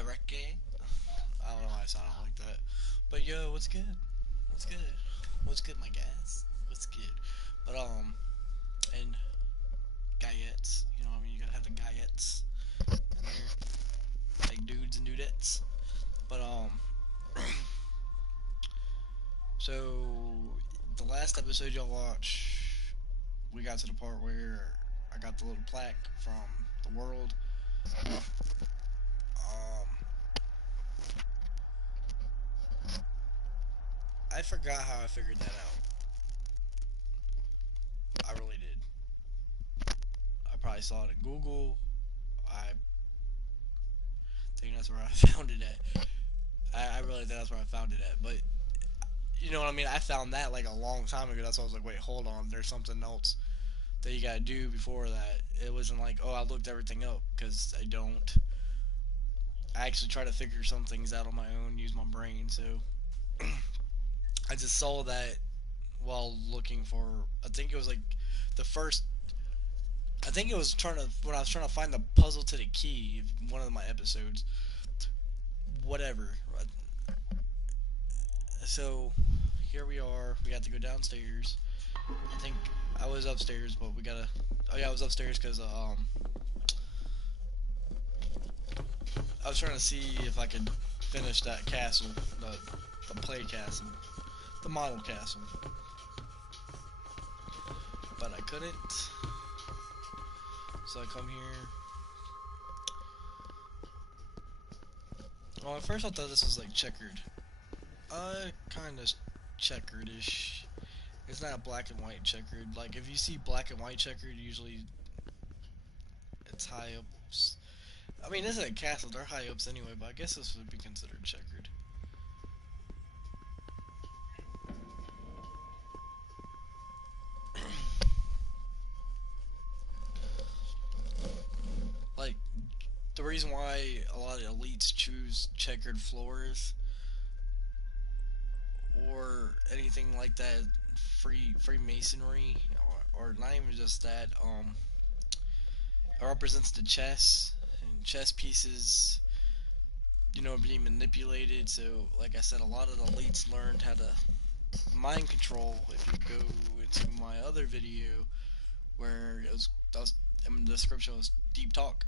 Reggae. I don't know why I sounded like that. But yo, what's good? What's good? What's good, my guys? What's good? But and guyettes. You know what I mean? You gotta have the guyettes in there, like dudes and dudettes. But so the last episode y'all watch, we got to the part where I got the little plaque from the world. Um, I forgot how I figured that out. I really did. I probably saw it at Google. I think that's where I found it at. I really think that's where I found it at. But you know what I mean? I found that like a long time ago. That's why I was like, wait, hold on. There's something else that you gotta do before that. It wasn't like, oh, I looked everything up because I don't. I actually try to figure some things out on my own, use my brain. So I just saw that while looking for. I think it was like the first. I think it was trying to when I was trying to find the puzzle to the key. One of my episodes, whatever. So here we are. We got to go downstairs. I think I was upstairs, but we gotta. Oh yeah, I was upstairs because I was trying to see if I could finish that castle, the play castle, the model castle, but I couldn't. So I come here. Well, at first I thought this was like checkered. Kind of checkered-ish. It's not black and white checkered. Like if you see black and white checkered, usually it's high ups. I mean, this is a castle. They're high ups anyway, but I guess this would be considered checkered. Like the reason why a lot of elites choose checkered floors or anything like that, Freemasonry, or not even just that. It represents the chess and chess pieces, being manipulated. So, like I said, a lot of the elites learned how to mind control. If you go into my other video, where that was in the description was deep talk.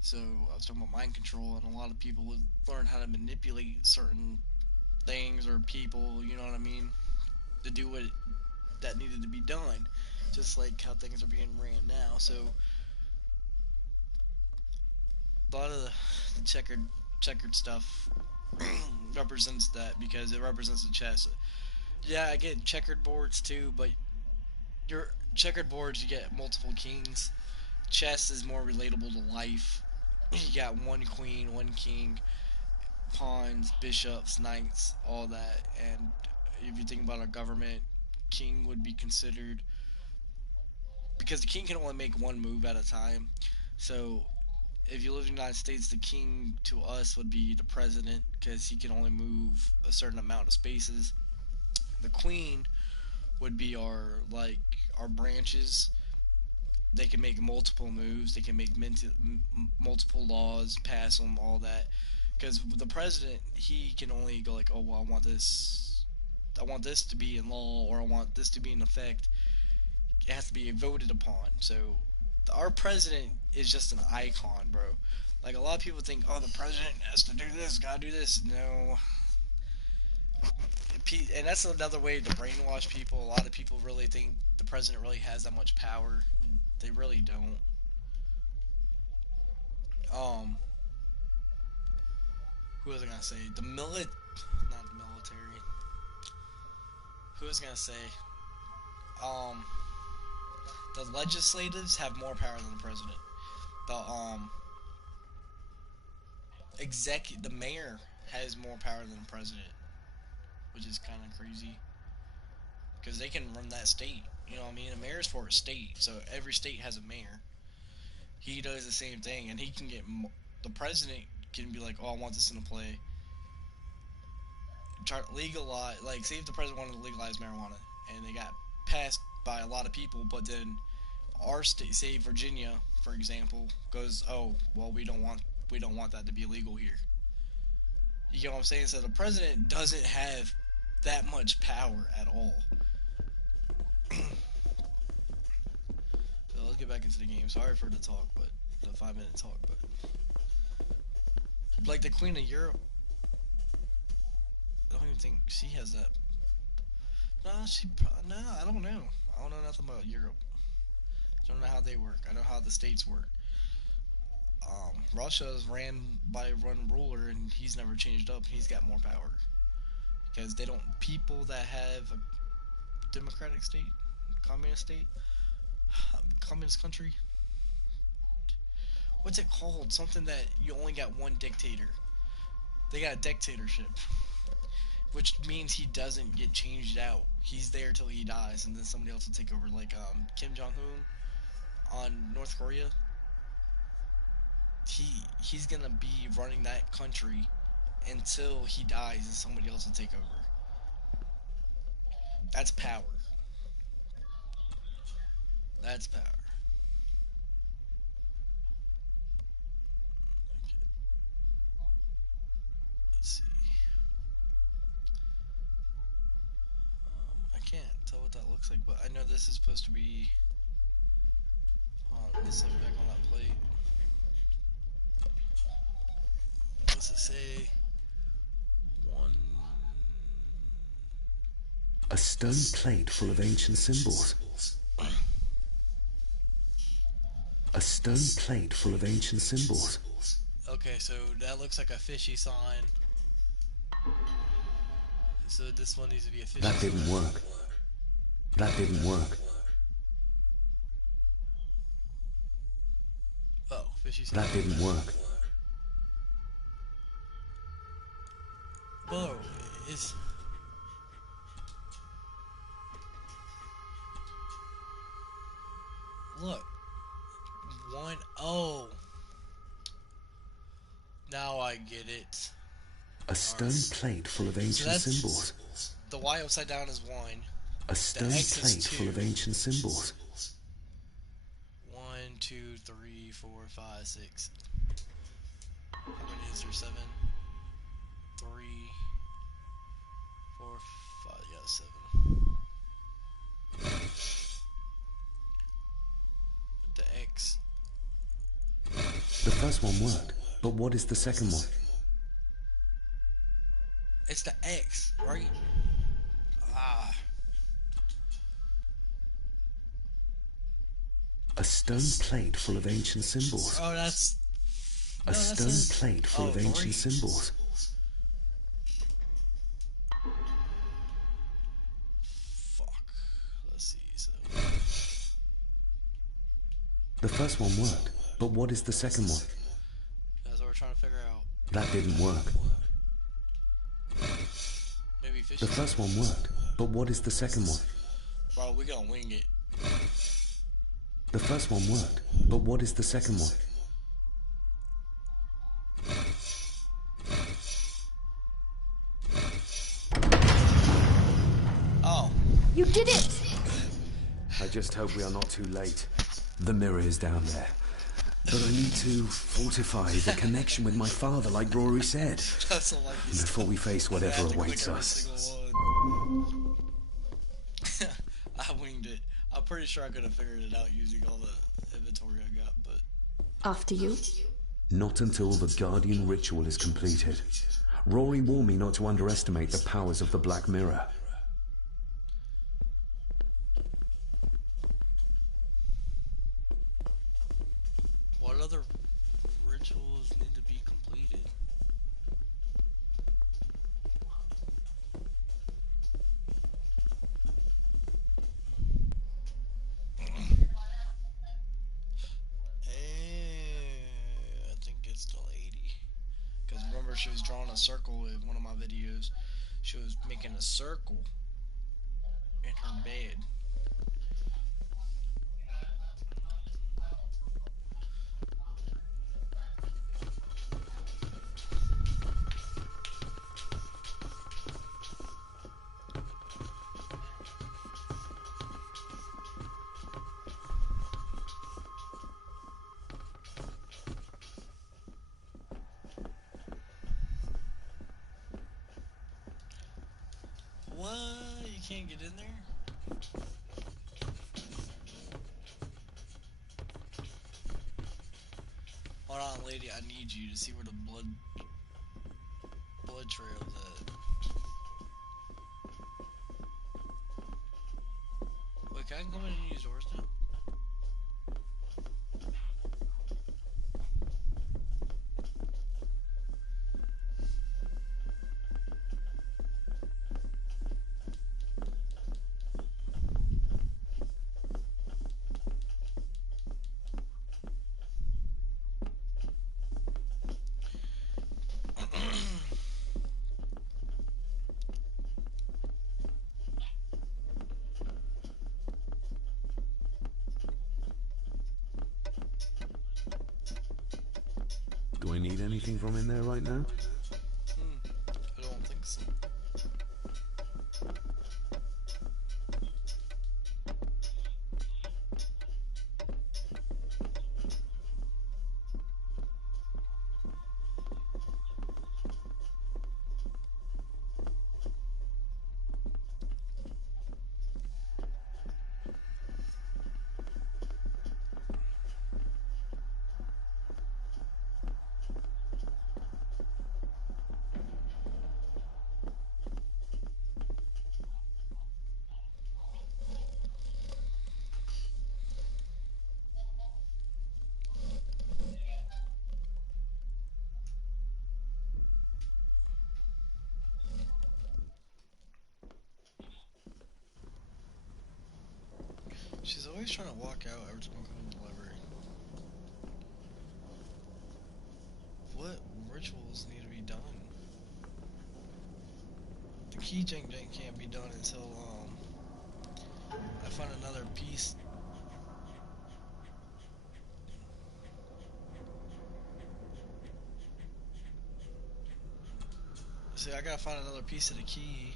So I was talking about mind control, and a lot of people would learn how to manipulate certain things or people. You know what I mean? To do what that needed to be done, just like how things are being ran now. So a lot of the checkered stuff represents that because it represents the chess. Yeah, I get checkered boards too, but your checkered boards you get multiple kings. Chess is more relatable to life. You got one queen, one king, pawns, bishops, knights, all that. And if you think about our government, king would be considered because the king can only make one move at a time. So if you live in the United States, the king to us would be the president because he can only move a certain amount of spaces. The queen would be our branches. They can make multiple moves. They can make multiple laws, pass them, all that. Because the president, he can only go like, oh well, I want this to be in law, or I want this to be in effect. It has to be voted upon. So our president is just an icon, bro. Like a lot of people think, oh, the president has to do this, gotta do this. No, and that's another way to brainwash people. A lot of people really think the president really has that much power. They really don't. Um, who was I gonna say? Not the military. Who was I gonna say? Um, the legislatives have more power than the president. The the mayor has more power than the president, which is kind of crazy because they can run that state. You know what I mean? A mayor's for a state, so every state has a mayor. He does the same thing, and he can get the president can be like, "Oh, I want this in a play." Try to legalize, like, say if the president wanted to legalize marijuana, and they got passed by a lot of people, but then our state, say Virginia, for example, goes, "Oh, well, we don't want we don't want that to be illegal here. You get what I'm saying? So the president doesn't have that much power at all. So let's get back into the game. Sorry for the talk, but the 5-minute talk, but like the Queen of Europe, I don't even think she has that. No, I don't know. I don't know nothing about Europe. I don't know how they work. I know how the states work. Russia is ran by one ruler, and he's never changed up. He's got more power because they don't. People that have a democratic state, communist country. What's it called? Something that you only got one dictator. They got a dictatorship, which means he doesn't get changed out. He's there till he dies, and then somebody else will take over, like Kim Jong-un on North Korea. He's gonna be running that country until he dies, and somebody else will take over. That's power. That's power. Okay. Let's see. I can't tell what that looks like, but I know this is supposed to be. Let's look back on that plate. What's it say? A stone plate full of ancient symbols. A stone plate full of ancient symbols. Okay, so that looks like a fishy sign. So this one needs to be a fishy sign. That didn't work. That didn't work. Oh, fishy sign. That didn't work. Whoa, it's... Look. Oh. Now I get it. A stone plate full of ancient symbols. The Y upside down is 1. A stone plate full of ancient symbols. 1, 2, 3, 4, 5, 6. How many is there? 7? 3, 4, 5. Yeah, 7. The X. The first one worked, but what is the second one? It's the X, right? Ah. A stone plate full of ancient symbols. Oh, that's... A stone plate full of ancient symbols. Fuck. Let's see, so... The first one worked, but what is the second one? That's what we're trying to figure out. That didn't work. Maybe fish. The first one worked, but what is the second one? Bro, we gonna wing it. The first one worked, but what is the second one? Oh. You did it! I just hope we are not too late. The mirror is down there. But I need to fortify the connection with my father, like Rory said, That's all like before we face whatever awaits us. I winged it. I'm pretty sure I could have figured it out using all the inventory I got, but... After you. Not until the Guardian ritual is completed. Rory warned me not to underestimate the powers of the Black Mirror. What other rituals need to be completed? I think it's the lady. Because remember, she was drawing a circle in one of my videos. She was making a circle in her bed. can't get in there? Hold on, lady, I need you to see where the blood trail's at. Wait, can I come in and use doors now? Do I need anything from in there right now? I don't think so. She's always trying to walk out every time I come to the library. What rituals need to be done? The key jank can't be done until I find another piece. See, I gotta find another piece of the key.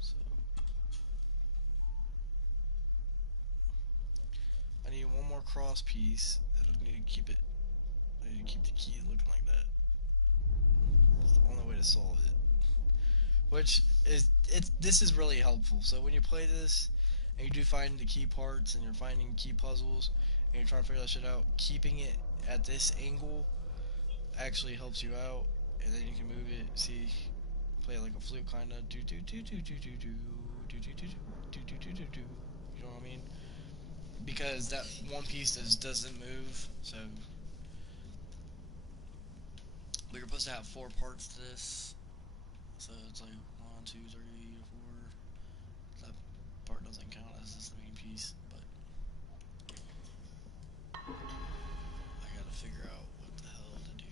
So I need one more cross piece, and I need to keep it. I need to keep the key looking like that. That's the only way to solve it. Which is this is really helpful. So when you play this and you do find the key parts and you're finding key puzzles and you're trying to figure that shit out, keeping it at this angle actually helps you out, and then you can move it. See, play it like a flute kind of do do do do do do do do do do do do do do do. You know what I mean? Because that one piece doesn't move. So we're supposed to have 4 parts to this. So it's like 1, 2, 3, 4. That part doesn't count as this main piece, but I gotta figure out what the hell to do.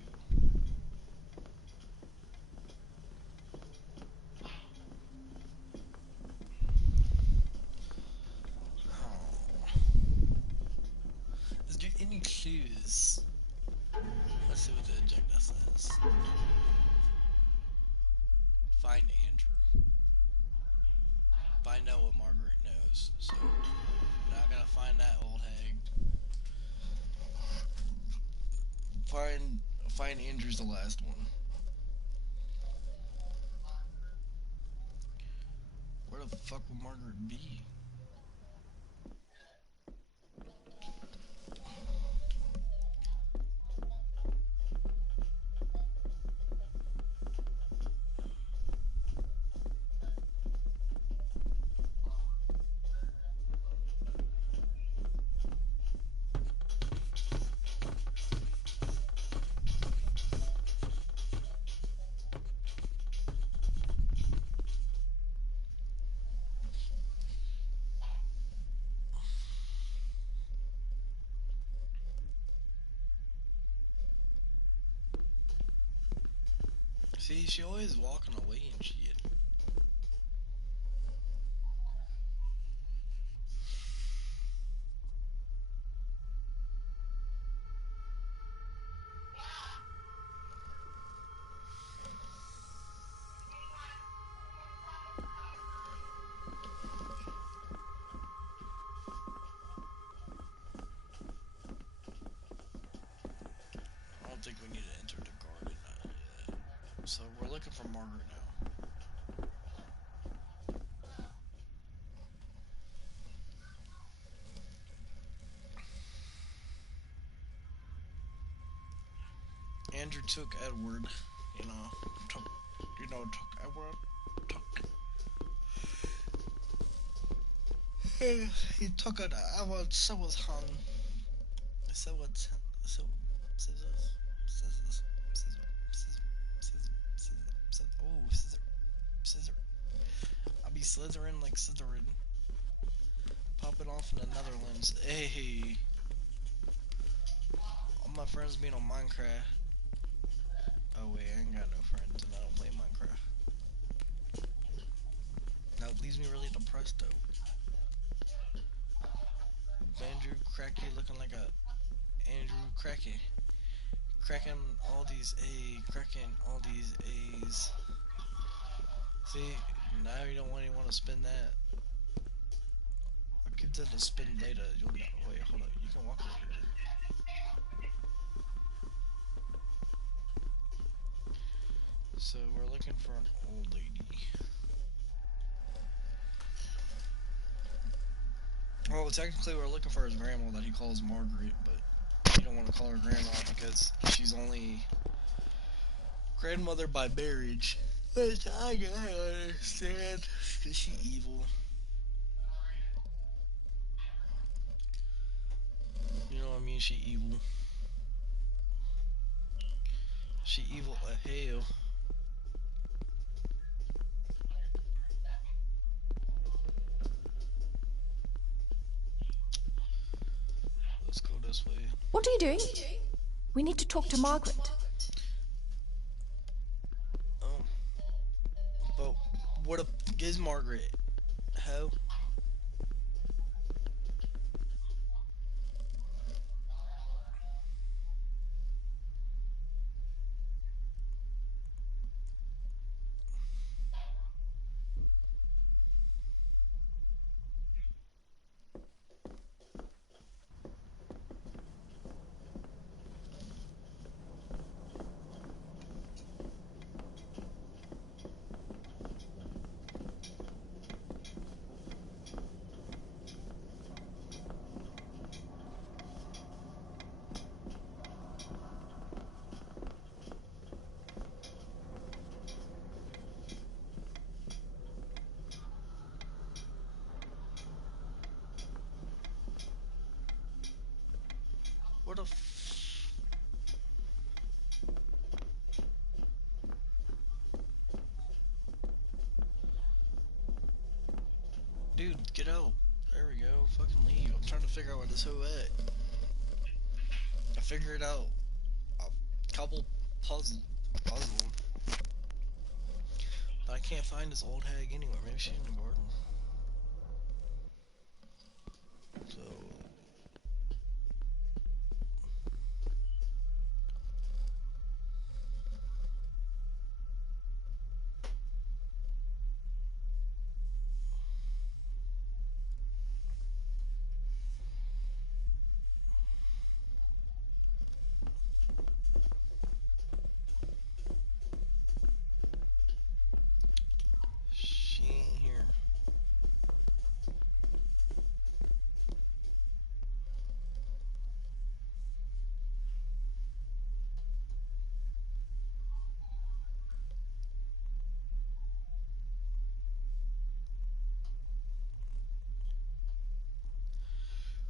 Is there any clues? Let's see what the agenda says. Find Andrew. Find out what Margaret knows. So now I gotta find that old hag. Find Andrew's the last one. Where the fuck would Margaret be? See, she always walking away and shit. I don't think we need to enter the garden yet. So we're looking for Margaret now. Andrew took Edward, took Edward, he took it, Edward, so was hung. So what's, so, scissors, scissors, scissors, scissors, scissors, scissors, oh, scissor. I'll be slithering like Slytherin. Popping off in the Netherlands. Hey. All my friends being on Minecraft. Oh wait, I ain't got no friends and I don't play Minecraft. Now it leaves me really depressed though. Andrew Cracky looking like a Andrew Cracky. Cracking all these A's. See, now you don't really want to spin that. I'll give that a spin later. You'll know. Wait, hold up. You can walk over here. So we're looking for an old lady. Well, technically we're looking for his grandma that he calls Margaret, but he don't want to call her grandma because she's only grandmother by marriage. Which I gotta understand, cause she evil. You know what I mean? She evil. She evil as hell. Let's go this way. What are you doing? We need to talk to Margaret. But what is Margaret? How? What the Dude, get out. There we go. Fucking leave. I'm trying to figure out where this hoe at. I figured out a couple puzzle. But I can't find this old hag anywhere. Maybe she's in the garden. So she ain't here.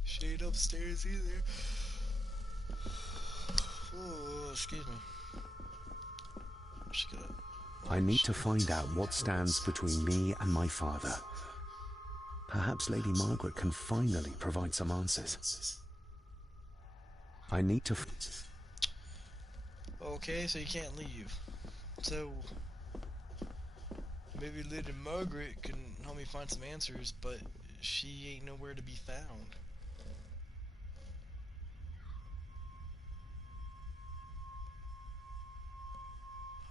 She ain't upstairs either. Oh, excuse me. Just gonna. I need to find out what stands between me and my father. Perhaps Lady Margaret can finally provide some answers. I need to... Okay, so you can't leave. So maybe Lady Margaret can help me find some answers, but she ain't nowhere to be found.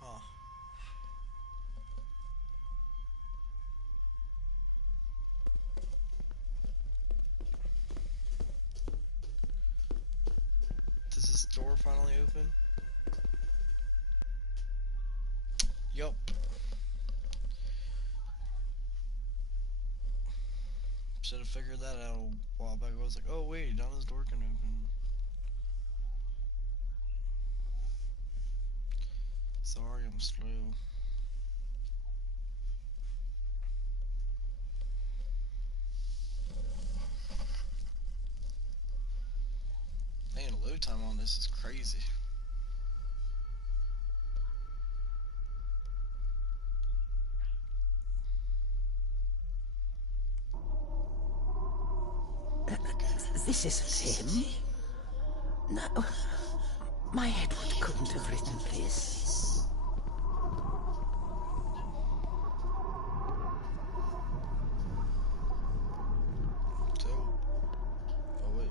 Huh. Does this door finally open? Yup. Should have figured that out a while back. I was like, oh wait, Donna's door can open. Sorry, I'm slow. Man, load time on this is crazy. This isn't him. No, my Edward couldn't have written this. So, oh wait.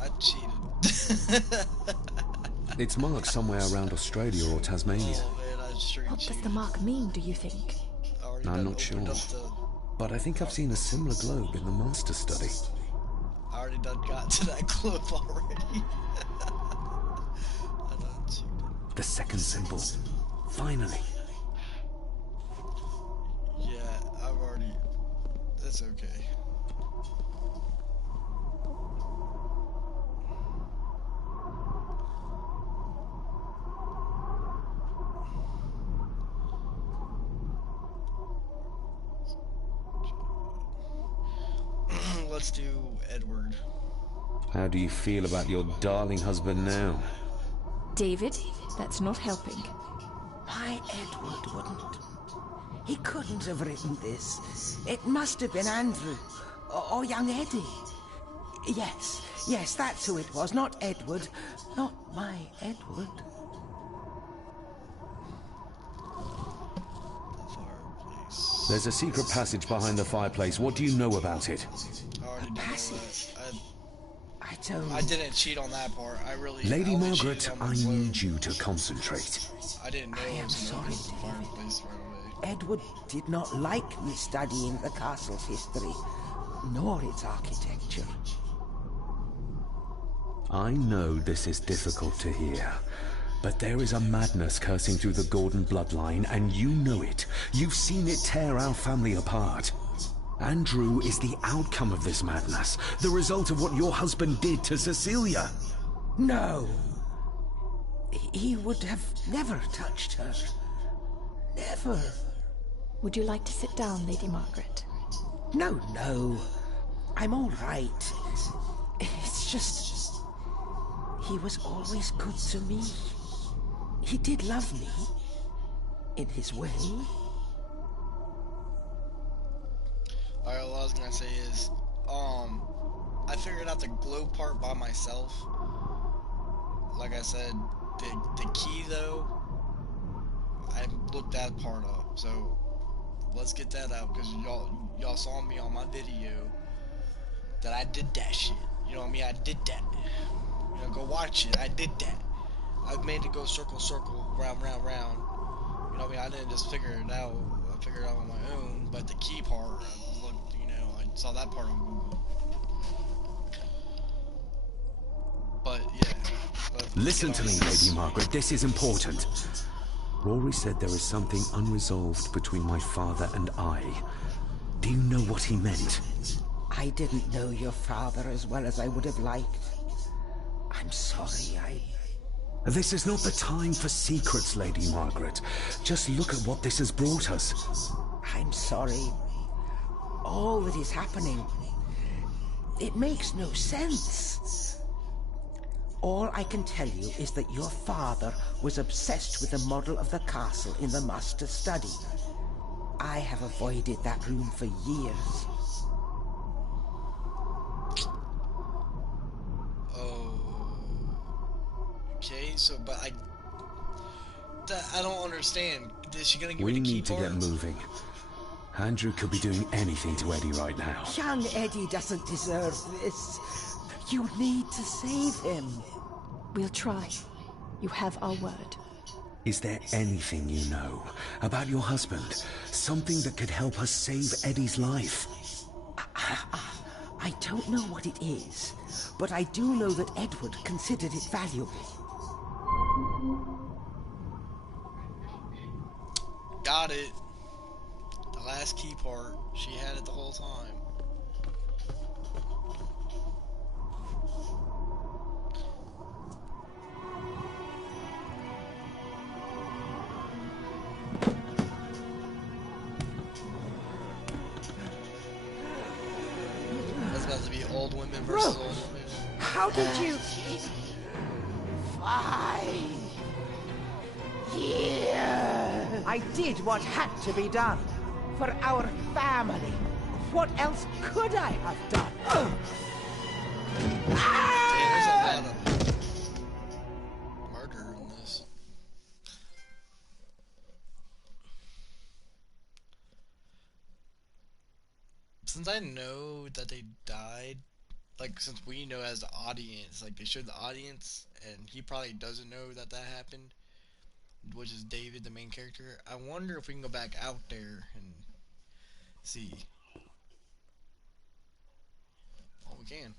I cheated. It's marked somewhere around Australia or Tasmania. Oh man, I straight What does cheated. the mark mean, do you think? I already I'm done not sure. opened up the- But I think I've seen a similar globe in the master study. I already done got to that globe already. I done cheated. The second symbol. Finally. Yeah, I've already. That's okay. Let's do Edward. How do you feel about your darling husband now? David, that's not helping. My Edward wouldn't. He couldn't have written this. It must have been Andrew. Or young Eddie. Yes, that's who it was. Not Edward. Not my Edward. The fireplace. There's a secret passage behind the fireplace. What do you know about it? I already did know Passage. that. I don't. I didn't cheat on that part. I really. Lady I only Margaret, cheated on I the need globe. you to concentrate. I didn't know I it am was sorry, gonna open the David. fireplace right away. Edward did not like me studying the castle's history, nor its architecture. I know this is difficult to hear, but there is a madness coursing through the Gordon bloodline, and you know it. You've seen it tear our family apart. Andrew is the outcome of this madness, the result of what your husband did to Cecilia. No. He would have never touched her. Never. Would you like to sit down, Lady Margaret? No. I'm all right. It's just... He was always good to me. He did love me. In his way. Alright, what I was gonna say is, I figured out the glow part by myself. Like I said, the key though, I looked that part up. So let's get that out because y'all saw me on my video that I did that shit. You know what I mean? I did that. You know, go watch it. I did that. I made it go circle, round. You know what I mean? I didn't just figure it out. I figured it out on my own. But the key part, I looked, you know, I saw that part on Google. But yeah. let's Listen get to on me, this. Lady Margaret. This is important. Rory said there is something unresolved between my father and I. Do you know what he meant? I didn't know your father as well as I would have liked. I'm sorry, This is not the time for secrets, Lady Margaret. Just look at what this has brought us. I'm sorry. All that is happening, it makes no sense. All I can tell you is that your father was obsessed with the model of the castle in the master study. I have avoided that room for years. Okay, so, but I don't understand. Is she gonna give We me the key need to get part? moving. Andrew could be doing anything to Eddie right now. Young Eddie doesn't deserve this. You need to save him. We'll try. You have our word. Is there anything you know about your husband? Something that could help us save Eddie's life? I don't know what it is, but I do know that Edward considered it valuable. Got it. The last key part. She had it the whole time. That's about to be old women versus old women. How did you... 5 years. I did what had to be done. For our family. What else could I have done? Damn, there's a lot of murder in this. Since I know that they died, like, since we know as the audience, like, they showed the audience, and he probably doesn't know that that happened, which is David, the main character. I wonder if we can go back out there and see. Oh, we can.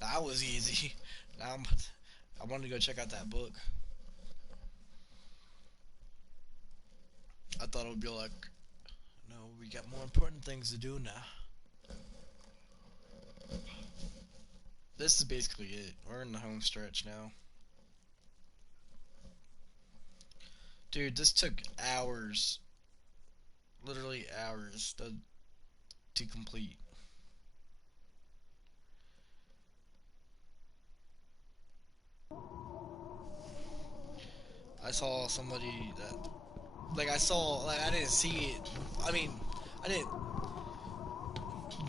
That was easy. Now I wanted to go check out that book. I thought it would be like, no, we got more important things to do now. This is basically it. We're in the home stretch now. Dude, this took hours. Literally hours to complete. I saw somebody that, like, I didn't see it. I mean, I didn't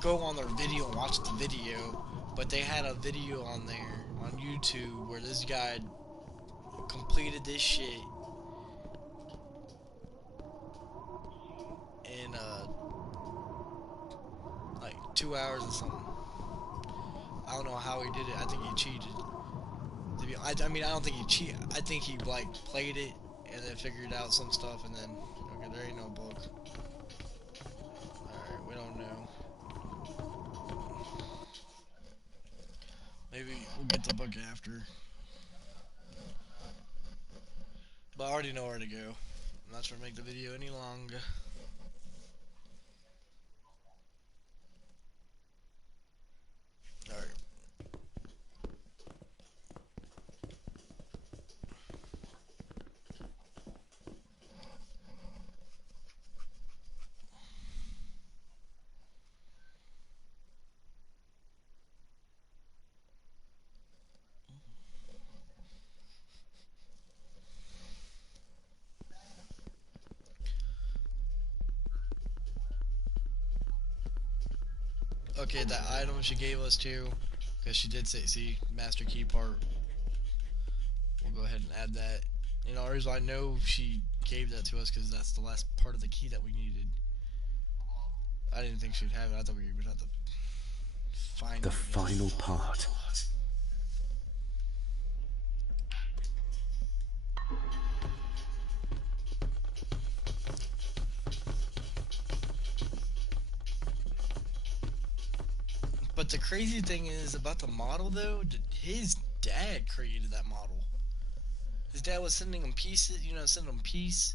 go on their video and watch the video, but they had a video on there on YouTube where this guy completed this shit in like 2 hours or something. I don't know how he did it. I think he cheated. I mean, I don't think he cheated. I think he, like, played it and then figured out some stuff and then, okay, there ain't no book. Alright, we don't know. Maybe we'll get the book after. But I already know where to go. I'm not trying to make the video any longer. Alright. Okay, that item she gave us too, because she did say, see, master key part. We'll go ahead and add that. You know, the reason I know she gave that to us because that's the last part of the key that we needed. I didn't think she'd have it. I thought we would have to find The it. final part. But the crazy thing is about the model, though, his dad created that model. His dad was sending him pieces, you know, sending him piece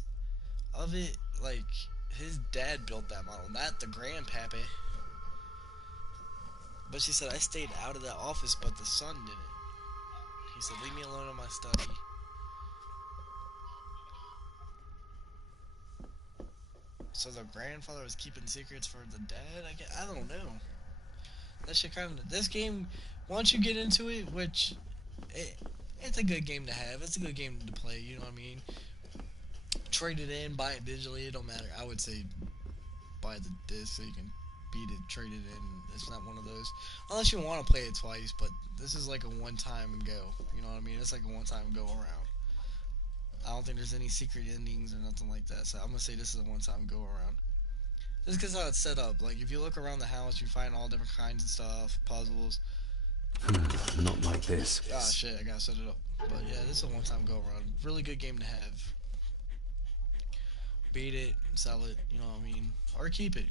of it. Like, his dad built that model, not the grandpappy. But she said, I stayed out of that office, but the son didn't. He said, leave me alone in my study. So the grandfather was keeping secrets for the dad? I don't know. That shit kind of... This game, once you get into it, which... It's a good game to have. It's a good game to play, you know what I mean? Trade it in, buy it digitally, it don't matter. I would say buy the disc so you can beat it, trade it in. It's not one of those. Unless you want to play it twice, but this is like a one-time and go. You know what I mean? It's like a one-time go around. I don't think there's any secret endings or nothing like that, so I'm going to say this is a one-time go around. Just because how it's set up. Like, if you look around the house, you find all different kinds of stuff, puzzles. Not like this. Ah, shit, I gotta set it up. But yeah, this is a one-time go-around. Really good game to have. Beat it, sell it, you know what I mean? Or keep it.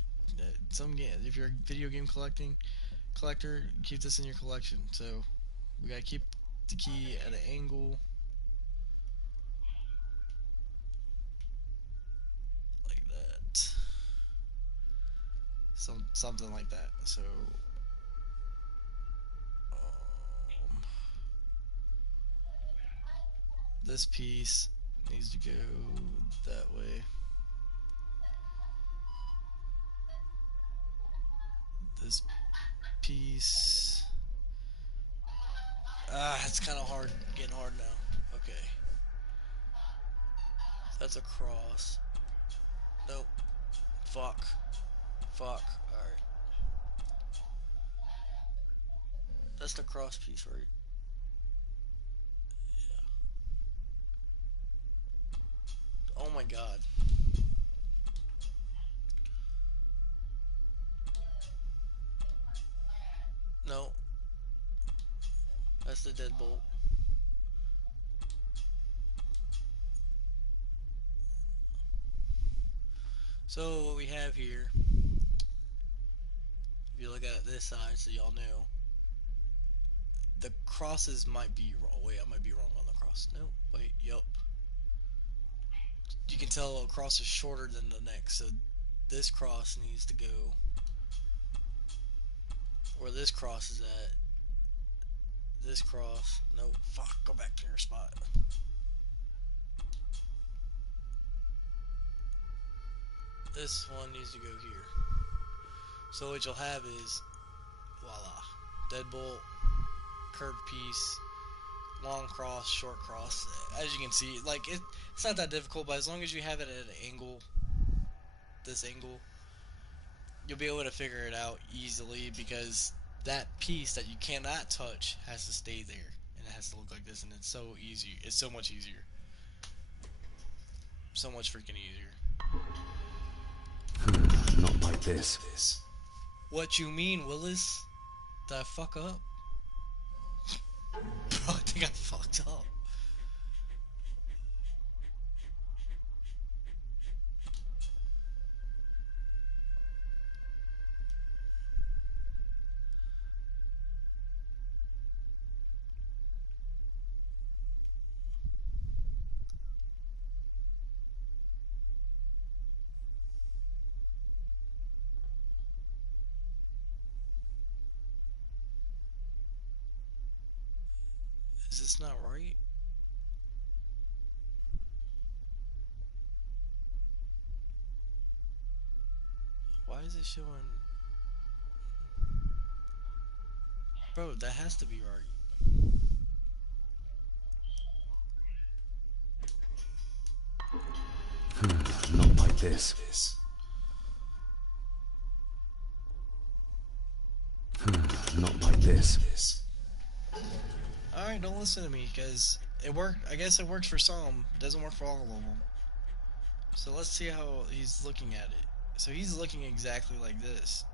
Some game, if you're a video game collector, keep this in your collection. So, we gotta keep the key at an angle. Like that. Something like that. So, this piece needs to go that way. This piece. It's kind of hard, getting hard now. Okay. That's a cross. Nope. Fuck. Fuck. Alright. That's the cross piece, right? Yeah. Oh my god. No. That's the deadbolt. So what we have here, if you look at it this side so y'all know, the crosses might be wrong. Wait, I might be wrong on the cross. No, wait, yup. You can tell a cross is shorter than the next, so this cross needs to go where this cross is at. This cross, no, fuck, go back to your spot. This one needs to go here. So what you'll have is, voila, deadbolt, curved piece, long cross, short cross. As you can see, like it's not that difficult, but as long as you have it at an angle, this angle, you'll be able to figure it out easily, because that piece that you cannot touch has to stay there, and it has to look like this, and it's so easy. It's so much easier. So much freaking easier. Not like this. What you mean, Willis? Did I fuck up? Bro, I think I fucked up. Is this not right? Why is it showing? Bro, that has to be right. Not like this. Not like this. Alright, don't listen to me, because it worked. I guess it works for some. It doesn't work for all of them. So let's see how he's looking at it. So he's looking exactly like this.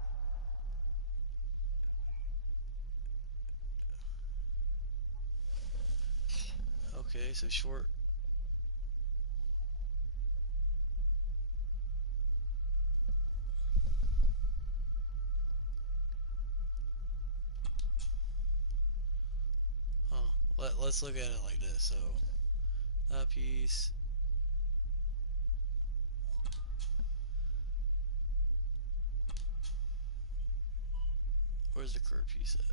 Okay, so short. Huh. Let's look at it like this. So that piece. Where's the curved piece at?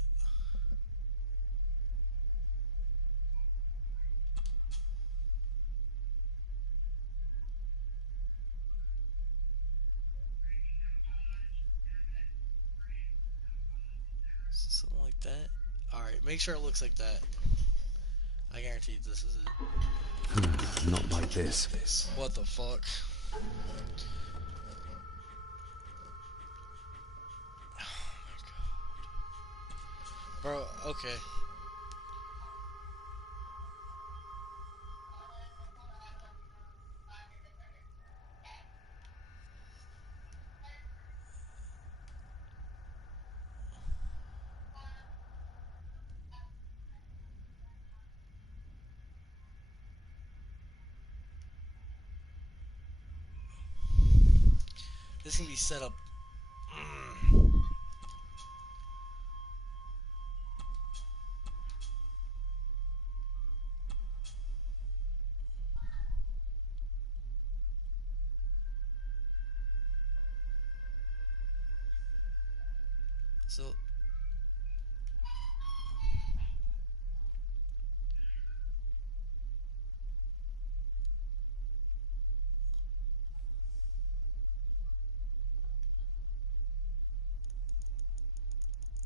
Something like that. Alright, make sure it looks like that. I guarantee this is it. Not like this. What the fuck? Oh my god. Bro, okay. This can be set up. So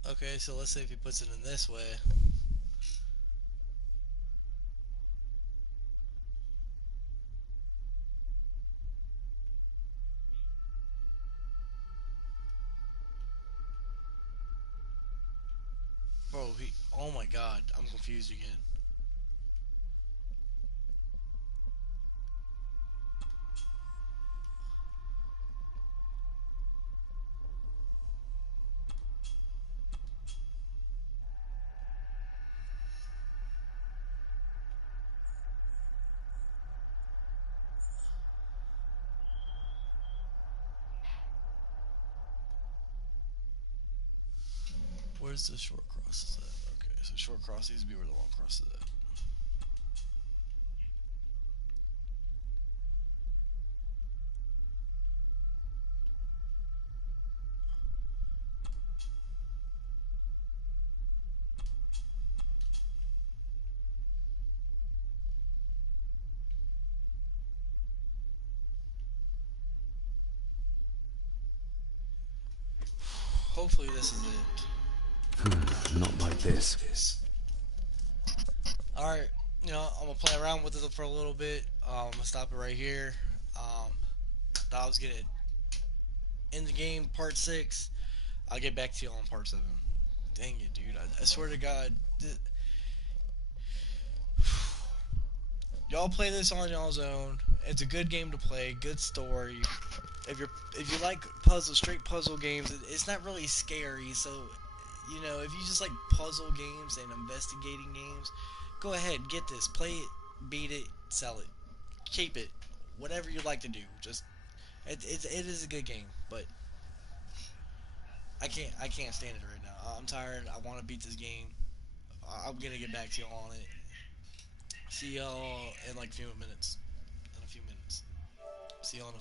okay, so let's say if he puts it in this way. Bro, oh my god, I'm confused again. Where's the short crosses at? Okay, so short cross needs to be where the long cross is at. Hopefully this is it. Not like this. Alright, you know, I'm gonna play around with it for a little bit. I'm gonna stop it right here. Thought I was gonna end the game part 6. I'll get back to you on part 7. Dang it, dude. I swear to God. Y'all play this on y'all's own. It's a good game to play, good story. If you like straight puzzle games, it's not really scary. So, you know, if you just like puzzle games and investigating games, go ahead, get this, play it, beat it, sell it, keep it, whatever you like to do. Just it is a good game, but I can't stand it right now. I'm tired. I want to beat this game. I'm gonna get back to you on it. See y'all in like a few minutes. In a few minutes. See y'all in a